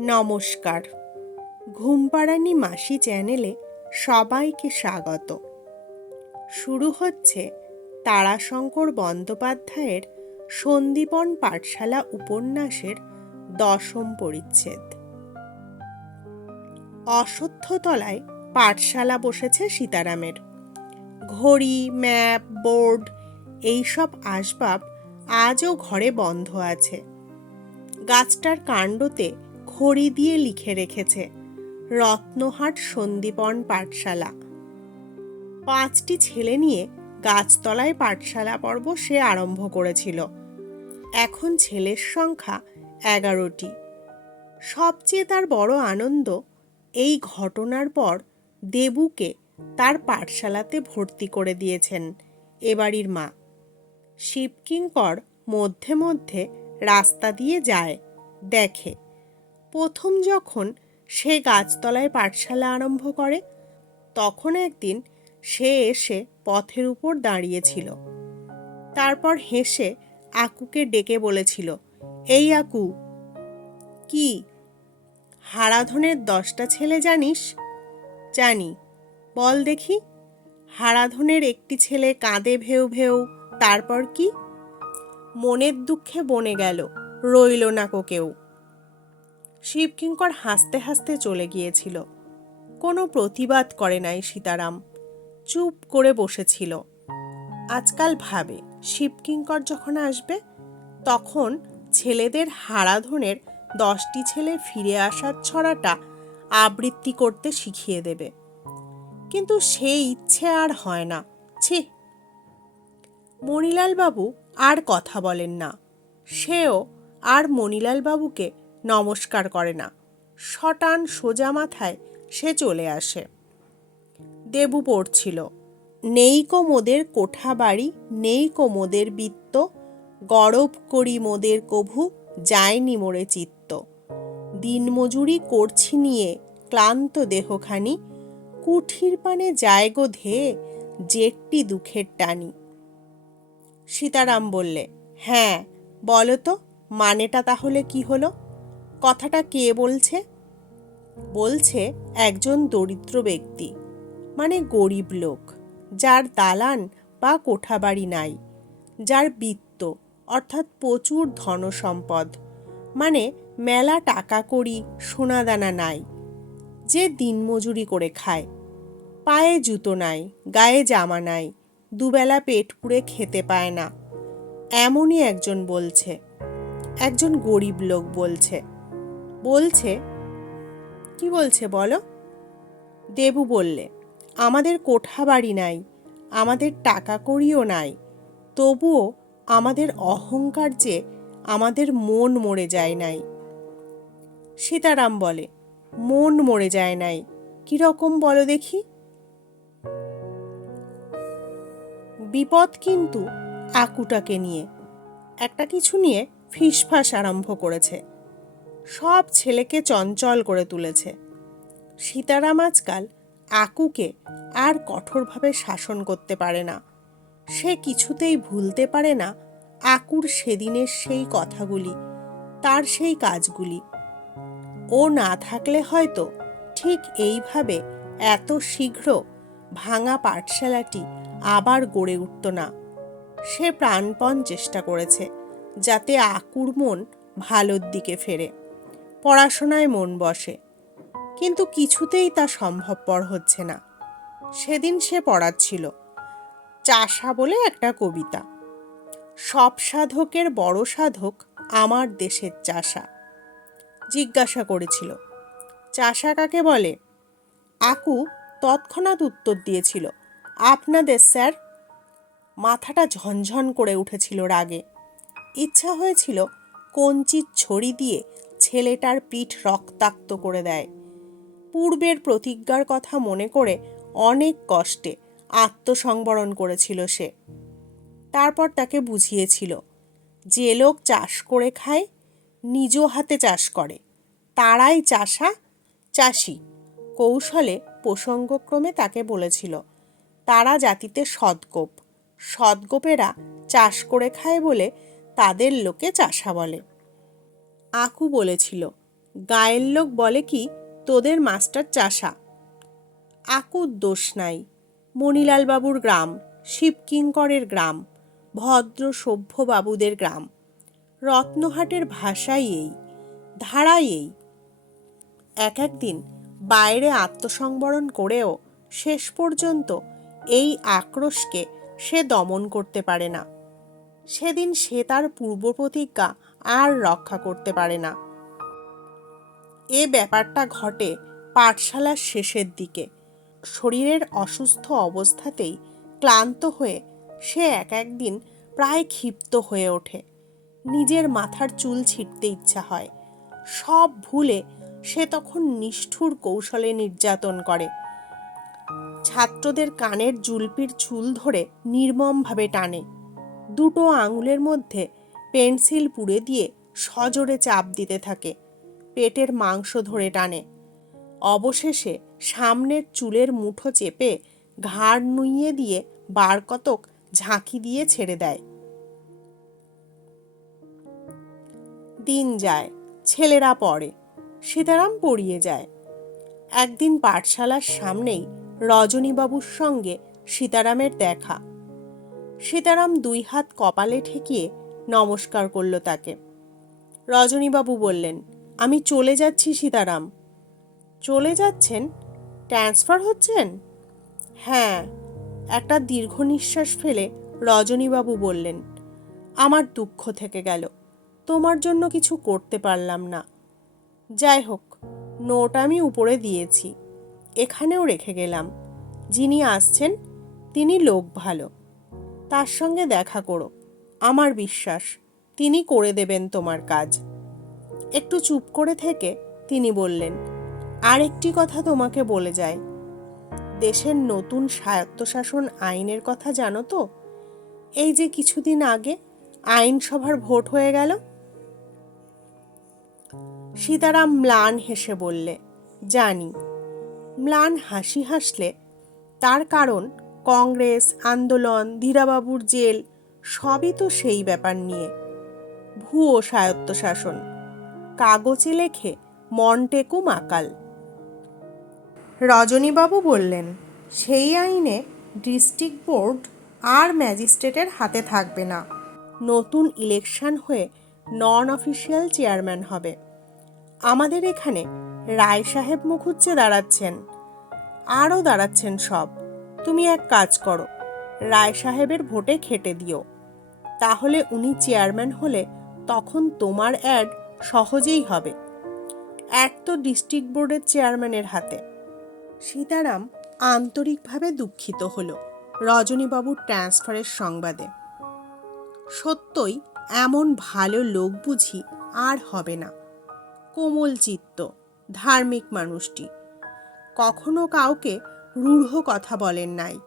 নমস্কার। ঘুমপাড়ানি মাসি চ্যানেলে সবাইকে স্বাগত। শুরু হচ্ছে তারাশঙ্কর বন্দ্যোপাধ্যায়ের সন্দীপন পাঠশালা উপন্যাসের দশম পরিচ্ছেদ। অশ্বত্থতলায় পাঠশালা বসেছে সীতারামের। ঘড়ি, ম্যাপ, বোর্ড এইসব আসবাব আজও ঘরে বন্ধ আছে। গাছটার কাণ্ডতে খড়ি দিয়ে লিখে রেখেছে। রত্নহাট সন্দীপন পাঠশালা। পাঁচটি ছেলে নিয়ে গাছতলায় পাঠশালা পর্ব সে আরম্ভ করেছিল। এখন ছেলের সংখ্যা এগারোটি। সবচেয়ে তার বড় আনন্দ এই ঘটনার পর দেবুকে তার পাঠশালাতে ভর্তি করে দিয়েছেন এবাড়ির মা। শিবকিঙ্কর মধ্যে মধ্যে রাস্তা দিয়ে যায়, দেখে। প্রথম যখন সে গাছতলায় পাঠশালা আরম্ভ করে, তখন একদিন সে এসে পথের উপর দাঁড়িয়েছিল। তারপর হেসে আকুকে ডেকে বলেছিল, এই আকু, কি হারাধনের দশটা ছেলে জানিস? জানি। বল দেখি, হারাধনের একটি ছেলে কাঁদে ভেউ ভেউ, তারপর কি? মনের দুঃখে বনে গেল, রইল না কেউ। শিবকিঙ্কর হাসতে হাসতে চলে গিয়েছিল। কোনো প্রতিবাদ করে নাই সীতারাম। চুপ করে বসেছিল। আজকাল ভাবে, শিবকিঙ্কর যখন আসবে, তখন ছেলেদের হারাধনের দশটি ছেলে ফিরে আসার ছড়াটা আবৃত্তি করতে শিখিয়ে দেবে। কিন্তু সেই ইচ্ছে আর হয় না। ছি। মণিলালবাবু আর কথা বলেন না। সেও আর মণিলালবাবুকে নমস্কার করে না। শটান সোজা মাথায় সে চলে আসে। দেবু পড়ছিল। নেই কো মোদের কোঠা বাড়ি, নেই কো মোদের বৃত্ত, গরব করি মোদের কভু, যায়নি মোরে চিত্ত। দিনমজুরি করছি নিয়ে ক্লান্ত দেহখানি, কুঠির পানে যায় গো ধেয়ে জেটটি দুঃখের টানি। সীতারাম বললে হ্যাঁ বলো তো, মানেটা তাহলে কি হলো? কথাটা কে বলছে? বলছে একজন দরিদ্র ব্যক্তি মানে গরিব লোক, যার দালান বা কোঠাবাড়ি নাই, যার বৃত্ত, অর্থাৎ প্রচুর ধনসম্পদ মানে মেলা টাকা করি সোনাদানা নাই, যে দিনমজুরি করে খায়। পায়ে জুতো নাই, গায়ে জামা নাই, দুবেলা পেট পুড়ে খেতে পায় না। এমনই একজন বলছে, একজন গরিব লোক বলছে। বলছে, কি বলছে বলো? দেবু বললে, আমাদের কোঠা বাড়ি নাই, আমাদের টাকা কড়িও নাই, তবুও আমাদের অহংকার যে আমাদের মন মরে যায় নাই। সীতারাম বলে, মন মরে যায় নাই কীরকম বলো দেখি? বিপদ কিন্তু আকুটাকে নিয়ে, একটা কিছু নিয়ে ফিসফাস আরম্ভ করেছে। সব ছেলেকে চঞ্চল করে তুলেছে। সীতারাম আজকাল আকুকে আর কঠোরভাবে শাসন করতে পারে না। সে কিছুতেই ভুলতে পারে না আকুর সেদিনের সেই কথাগুলি, তার সেই কাজগুলি। ও না থাকলে হয়তো ঠিক এইভাবে এত শীঘ্র ভাঙা পাঠশালাটি আবার গড়ে উঠত না। সে প্রাণপণ চেষ্টা করেছে যাতে আকুর মন ভালোর দিকে ফেরে। পড়াশোনায় মন বসে। কিন্তু কিছুতেই তা সম্ভবপর হচ্ছে না। সেদিন সে পড়াচ্ছিল। চাষা বলে একটা কবিতা। সব সাধকের বড় সাধক আমার দেশের চাষা। জিজ্ঞাসা করেছিল। চাষা কাকে বলে? আকু তৎক্ষণাৎ উত্তর দিয়েছিল, আপনাদের, স্যার। মাথাটা ঝনঝন করে উঠেছিল রাগে। ইচ্ছা হয়েছিল কঞ্চির ছড়ি দিয়ে ছেলেটার পিঠ রক্তাক্ত করে দেয়। পূর্বের প্রতিজ্ঞার কথা মনে করে অনেক কষ্টে আত্মসংবরণ করেছিল সে। তারপর তাকে বুঝিয়েছিল, যে লোক চাষ করে খায় নিজ হাতে চাষ করে। তারাই চাষা, চাষি। কৌশলে প্রসঙ্গক্রমে তাকে বলেছিল, তারা জাতিতে সদগোপ। সদগোপেরা চাষ করে খায় বলে তাদের লোকে চাষা বলে। আকু বলেছিল, গায়ের লোক বলে কি তোদের মাস্টার চাষা? আকুর দোষ নাই মণিলাল বাবুর গ্রাম, শিবকিঙ্করের গ্রাম, ভদ্র সভ্য বাবুদের গ্রাম, রত্নহাটের ভাষাই এই, ধারাই এই। এক একদিন বাইরে আত্মসংবরণ করেও শেষ পর্যন্ত এই আক্রোশকে সে দমন করতে পারে না। সেদিন সে তার পূর্ব প্রতিজ্ঞা আর রক্ষা করতে পারে না। এ ব্যাপারটা ঘটে পাঠশালার শেষের দিকে। শরীরের অসুস্থ অবস্থাতেই ক্লান্ত হয়ে সে এক একদিন প্রায় ক্ষিপ্ত হয়ে ওঠে। নিজের মাথার চুল ছিটতে ইচ্ছা হয়। সব ভুলে সে তখন নিষ্ঠুর কৌশলে নির্যাতন করে। ছাত্রদের কানের জুলপির চুল ধরে নির্মমভাবে টানে। দুটো আঙুলের মধ্যে পেন্সিল পুড়ে দিয়ে সজোরে চাপ দিতে থাকে। পেটের মাংস ধরে টানে। অবশেষে সামনের চুলের মুঠো চেপে ঘাড় নুইয়ে দিয়ে বার কতক ঝাঁকি দিয়ে ছেড়ে দেয়। দিন যায়, ছেলেরা পড়ে, সীতারাম পড়িয়ে যায়। একদিন পাঠশালার সামনেই রজনীবাবুর সঙ্গে সীতারামের দেখা। সীতারাম দুই হাত কপালে ঠেকিয়ে নমস্কার করল তাকে। রজনীবাবু বললেন, আমি চলে যাচ্ছি সীতারাম। চলে যাচ্ছেন? ট্রান্সফার হচ্ছেন? হ্যাঁ। একটা দীর্ঘ নিঃশ্বাস ফেলে রজনীবাবু বললেন, আমার দুঃখ থেকে গেল। তোমার জন্য কিছু করতে পারলাম না। যাই হোক, নোট আমি উপরে দিয়েছি। এখানেও রেখে গেলাম। যিনি আসছেন, তিনি লোক ভালো। তার সঙ্গে দেখা করো। আমার বিশ্বাস, তিনি করে দেবেন তোমার কাজ। একটু চুপ করে থেকে তিনি বললেন, আরেকটি কথা তোমাকে বলে যায় দেশের নতুন স্বায়ত্তশাসন আইনের কথা জানো তো? এই যে কিছুদিন আগে আইনসভার ভোট হয়ে গেল? সীতারাম ম্লান হেসে বললে, জানি। ম্লান হাসি হাসলে, তার কারণ কংগ্রেস, আন্দোলন, ধীরাবাবুর জেল সবই তো সেই ব্যাপার নিয়ে। ভুয়ো স্বায়ত্তশাসন। কাগজে লেখে মন্টেকু মাকাল রজনীবাবু বললেন, সেই আইনে ডিস্ট্রিক্ট বোর্ড আর ম্যাজিস্ট্রেটের হাতে থাকবে না। নতুন ইলেকশন হয়ে নন অফিসিয়াল চেয়ারম্যান হবে। আমাদের এখানে রায় সাহেব মুখুজ্জে দাঁড়াচ্ছেন। আরও দাঁড়াচ্ছেন সব। তুমি এক কাজ করো, রায় সাহেবের ভোটে খেটে দিও। তাহলে উনি চেয়ারম্যান হলে তখন তোমার অ্যাড সহজেই হবে। এক তো ডিস্ট্রিক্ট বোর্ডের চেয়ারম্যানের হাতে। সীতারাম আন্তরিকভাবে দুঃখিত হল রজনীবাবুর ট্রান্সফারের সংবাদে। সত্যই এমন ভালো লোক বুঝি আর হবে না। কোমল চিত্ত, ধার্মিক মানুষটি। কখনো কাউকে রূঢ় কথা বলেন নাই।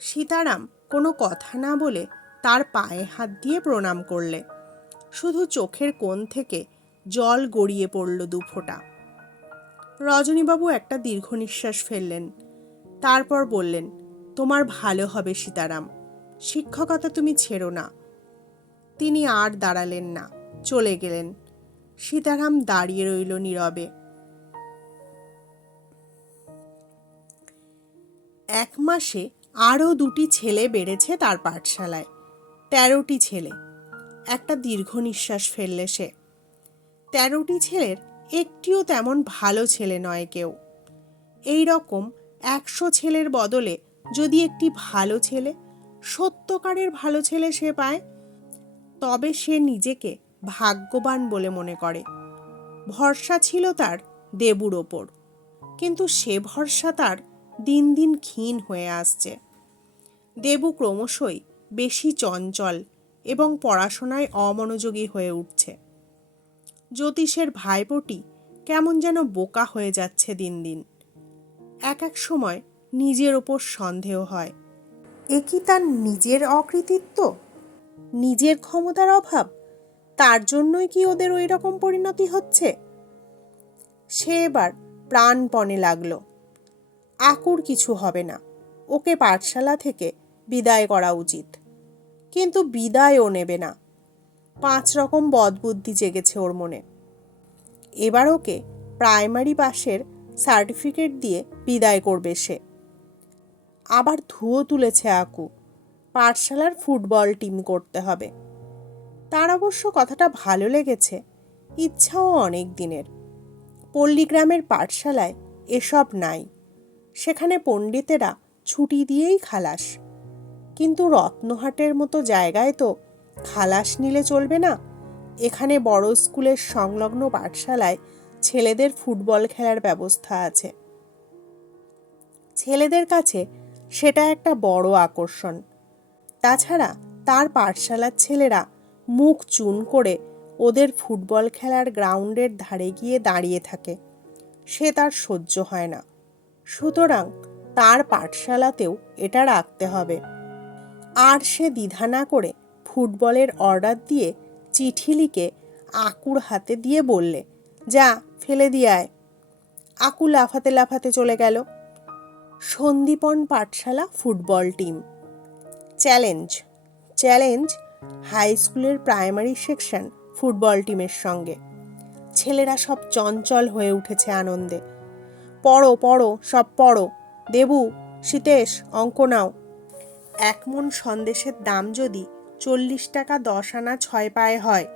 সীতারাম কোনো কথা না বলে তার পায়ে হাত দিয়ে প্রণাম করলে। শুধু চোখের কোণ থেকে জল গড়িয়ে পড়ল দুফোঁটা রজনীবাবু একটা দীর্ঘ নিঃশ্বাস ফেললেন। তারপর বললেন, তোমার ভালো হবে সীতারাম। শিক্ষকতা তুমি ছেড়ো না তিনি আর দাঁড়ালেন না, চলে গেলেন। সীতারাম দাঁড়িয়ে রইল নীরবে। এক মাসে আরও দুটি ছেলে বেড়েছে তার পাঠশালায়। তেরোটি ছেলে। একটা দীর্ঘ নিঃশ্বাস ফেললে সে। তেরোটি ছেলের একটিও তেমন ভালো ছেলে নয় কেউ। এই রকম একশো ছেলের বদলে যদি একটি ভালো ছেলে সত্যকারের ভালো ছেলে সে পায়, তবে সে নিজেকে ভাগ্যবান বলে মনে করে। ভরসা ছিল তার দেবুর ওপর, কিন্তু সে ভরসা তার দিন দিন ক্ষীণ হয়ে আসছে। দেবু ক্রমশই বেশি চঞ্চল এবং পড়াশোনায় অমনোযোগী হয়ে উঠছে। জ্যোতিষের ভাইপোটি কেমন যেন বোকা হয়ে যাচ্ছে দিন দিন। এক এক সময় নিজের ওপর সন্দেহ হয়। এ কি তার নিজের অকৃতিত্ব? নিজের ক্ষমতার অভাব? তার জন্যই কি ওদের ওই রকম পরিণতি হচ্ছে? সে এবার প্রাণপণে লাগল। আকুর কিছু হবে না। ওকে পাঠশালা থেকে বিদায় করা উচিত। কিন্তু বিদায়ও নেবে না। পাঁচ রকম বদবুদ্ধি জেগেছে ওর মনে। এবার ওকে প্রাইমারি পাশের সার্টিফিকেট দিয়ে বিদায় করবে সে। আবার ধুয়ো তুলেছে আকু। পাঠশালার ফুটবল টিম করতে হবে। তার অবশ্য কথাটা ভালো লেগেছে, ইচ্ছাও অনেক দিনের। পল্লীগ্রামের পাঠশালায় এসব নাই, সেখানে পণ্ডিতেরা ছুটি দিয়েই খালাস। কিন্তু রত্নহাটের মতো জায়গায় তো খালাস নিলে চলবে না। এখানে বড় স্কুলের সংলগ্ন পাঠশালায় ছেলেদের ফুটবল খেলার ব্যবস্থা আছে। ছেলেদের কাছে সেটা একটা বড় আকর্ষণ। তাছাড়া তার পাঠশালার ছেলেরা মুখ চুন করে ওদের ফুটবল খেলার গ্রাউন্ডের ধারে গিয়ে দাঁড়িয়ে থাকে। সে তার সহ্য হয় না। সুতরাং তার পাঠশালাতেও এটা রাখতে হবে। আর সে দ্বিধা না করে ফুটবলের অর্ডার দিয়ে চিঠি লিখে আকুর হাতে দিয়ে বললে, যা, ফেলে দিয়ে আকু লাফাতে লাফাতে চলে গেল। Sandipan Pathshala football team. Challenge challenge, high স্কুলের প্রাইমারি সেকশন ফুটবল টিমের সঙ্গে। ছেলেরা সব চঞ্চল হয়ে উঠেছে আনন্দে। পড়ো পড়ো, সব পড়ো। দেবু সীতেশ অঙ্ক নাও। এক মন সন্দেশের দাম যদি চল্লিশ টাকা দশ আনা ছয় পায়ে হয়,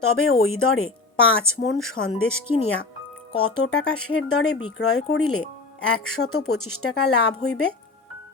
তবে ওই দরে পাঁচ মন সন্দেশ কিনিয়া কত টাকা সের দরে বিক্রয় করিলে একশত পঁচিশ টাকা লাভ হইবে?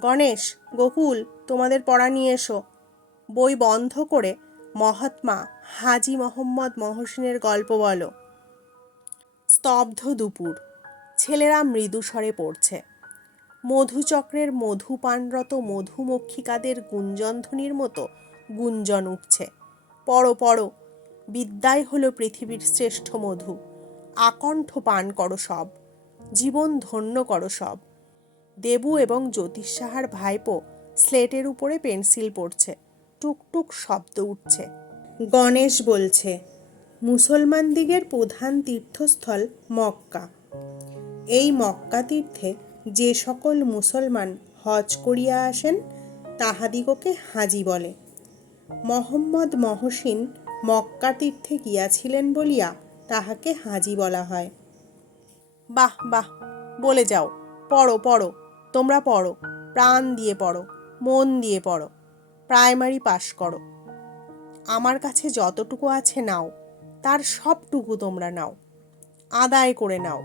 গণেশ, গোকুল, তোমাদের পড়া নিয়ে এসো। বই বন্ধ করে মহাত্মা হাজি মোহাম্মদ মহসিনের গল্প বলো। স্তব্ধ দুপুর। ছেলেরা মৃদু স্বরে পড়ছে। মধুচক্রের মধুপানরত মধুমক্ষিকাদের গুঞ্জনধ্বনির মতো গুঞ্জন উঠছে পড়ো পড়ো বিদ্যাই হলো পৃথিবীর শ্রেষ্ঠ মধু। আকণ্ঠ পান করো সব, জীবন ধন্য করো সব। দেবু এবং জ্যোতিষ সাহার ভাইপো স্লেটের উপরে পেন্সিল পড়ছে, টুকটুক শব্দ উঠছে। গণেশ বলছে, মুসলমান দিগের প্রধান তীর্থস্থল মক্কা। এই মক্কা তীর্থে যে সকল মুসলমান হজ করিয়া আসেন, তাহাদিগকে হাজি বলে। মোহাম্মদ মহসিন মক্কা তীর্থে গিয়াছিলেন বলিয়া তাহাকে হাজি বলা হয়। বাহ বাহ, বলে যাও, পড়ো পড়ো, তোমরা পড়ো, প্রাণ দিয়ে পড়ো, মন দিয়ে পড়ো, প্রাইমারি পাশ করো। আমার কাছে যতটুকু আছে নাও, তার সবটুকু তোমরা নাও, আদায় করে নাও।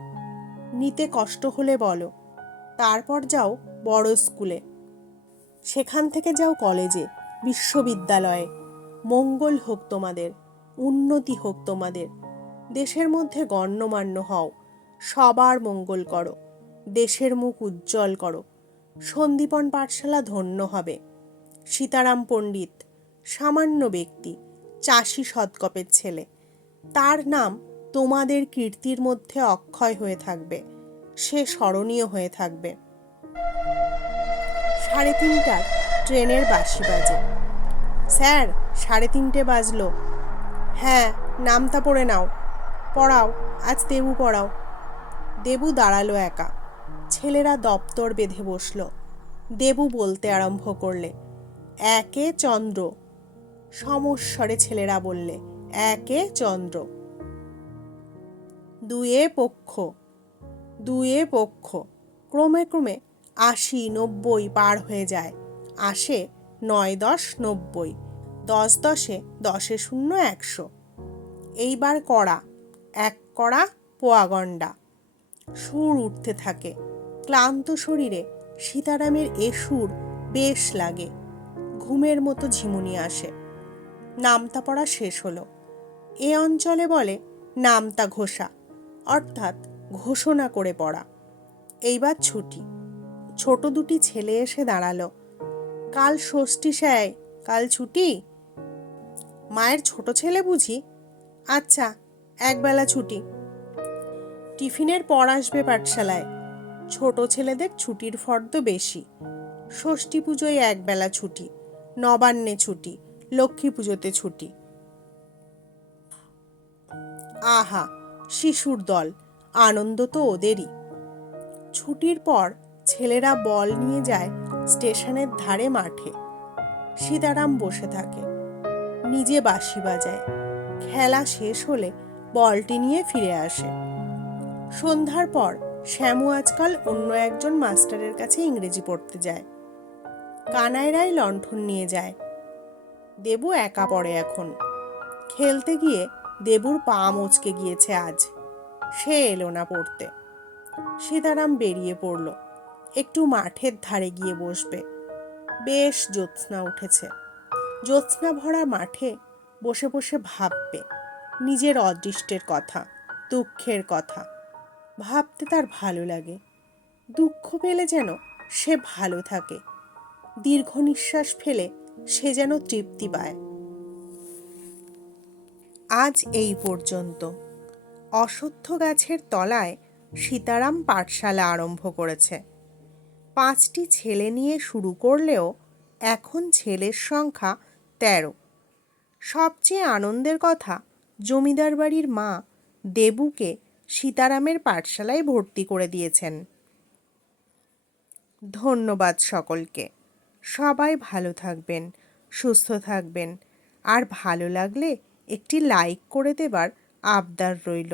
নিতে কষ্ট হলে বলো তারপর যাও বড় স্কুলে। সেখান থেকে যাও কলেজে, বিশ্ববিদ্যালয়ে। মঙ্গল হোক তোমাদের, উন্নতি হোক তোমাদের। দেশের মধ্যে গণ্যমান্য হও, সবার মঙ্গল করো, দেশের মুখ উজ্জ্বল করো। সন্দীপন পাঠশালা ধন্য হবে। সীতারাম পণ্ডিত, সামান্য ব্যক্তি, চাষি সৎকপের ছেলে। তার নাম তোমাদের কীর্তির মধ্যে অক্ষয় হয়ে থাকবে। সে স্মরণীয় হয়ে থাকবে। সাড়ে তিনটার ট্রেনের বাঁশি বাজে। স্যার, সাড়ে তিনটে বাজলো। হ্যাঁ নামতা পড়ে নাও। পড়াও, আজ দেবু পড়াও। দেবু দাঁড়াল একা। ছেলেরা দপ্তর বেঁধে বসল। দেবু বলতে আরম্ভ করলে, একে চন্দ্র। সমস্বরে ছেলেরা বললে, একে চন্দ্র। দুয়ে পক্ষ। দুয়ে পক্ষ। ক্রমে ক্রমে আশি নব্বই পার হয়ে যায়। আসে নয় দশ নব্বই, দশ দশে দশে শূন্য একশো। এইবার কড়া, এক কড়া পোয়াগন্ডা সুর উঠতে থাকে। ক্লান্ত শরীরে সীতারামের এ সুর বেশ লাগে। ঘুমের মতো ঝিমুনি আসে। নামতা পড়া শেষ হলো। এ অঞ্চলে বলে নামতা ঘোষা। অর্থাৎ ঘোষণা করে পড়া। এইবার ছুটি। ছোট দুটি ছেলে এসে দাঁড়াল। কাল ষষ্ঠী স্যায় কাল ছুটি? মায়ের ছোট ছেলে বুঝি? আচ্ছা একবেলা ছুটি। টিফিনের পর আসবে পাঠশালায়। ছোট ছেলেদের ছুটির ফর্দ বেশি। ষষ্ঠী পুজোয় একবেলা ছুটি। নবান্নে ছুটি। লক্ষ্মী পুজোতে ছুটি। আহা, শিশুর দল। আনন্দ তো ওদেরই। ছুটির পর ছেলেরা বল নিয়ে যায় স্টেশনের ধারে মাঠে। সীতারাম বসে থাকে। নিজে বাঁশি বাজায়। খেলা শেষ হলে বলটি নিয়ে ফিরে আসে। সন্ধ্যার পর শ্যামু আজকাল অন্য একজন মাস্টারের কাছে ইংরেজি পড়তে যায়। কানাইরাই লণ্ঠন নিয়ে যায়। দেবু একা পড়ে এখন। খেলতে গিয়ে দেবুর পা মচকে গিয়েছে আজ। সে এলো না পড়তে। সীতারাম বেরিয়ে পড়ল। একটু মাঠের ধারে গিয়ে বসবে। বেশ জ্যোৎস্না উঠেছে। জ্যোৎস্না ভরা মাঠে বসে বসে ভাববে। নিজের অদৃষ্টের কথা, দুঃখের কথা। ভাবতে তার ভালো লাগে। দুঃখ পেলে যেন সে ভালো থাকে। দীর্ঘ নিঃশ্বাস ফেলে সে যেন তৃপ্তি পায়। আজ এই পর্যন্ত। অশ্বত্থ গাছের তলায় সীতারাম পাঠশালা আরম্ভ করেছে। পাঁচটি ছেলে নিয়ে শুরু করলেও এখন ছেলের সংখ্যা তেরো। সবচেয়ে আনন্দের কথা, জমিদার বাড়ির মা দেবুকে সীতারামের পাঠশালায় ভর্তি করে দিয়েছেন। ধন্যবাদ সকলকে। সবাই ভালো থাকবেন, সুস্থ থাকবেন। আর ভালো লাগলে একটি লাইক করে দেবার আবদার রইল।